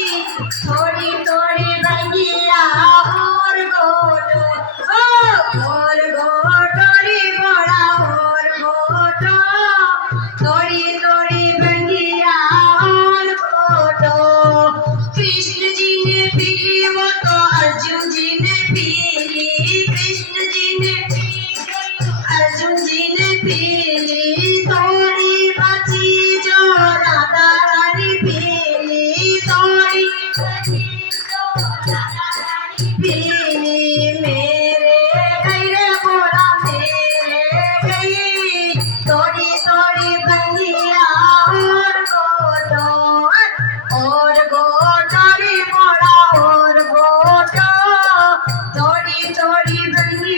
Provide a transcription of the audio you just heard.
थोड़ी थोड़ी बंगिया और गोटो और गोटोरी बड़ा और गोटो थोड़ी थोड़ी बंगिया और गोटो कृष्ण जी ने पी वो तो अर्जुन जी ने पी कृष्ण जी ने अर्जुन जी ने पी थोड़ी बची जो राधा रानी पी थोड़ी पीली मेरे गैरे बोला मेरे गई थोड़ी थोड़ी बंगिया और गोटोरी बोला और गोटो थोड़ी थोड़ी बंगिया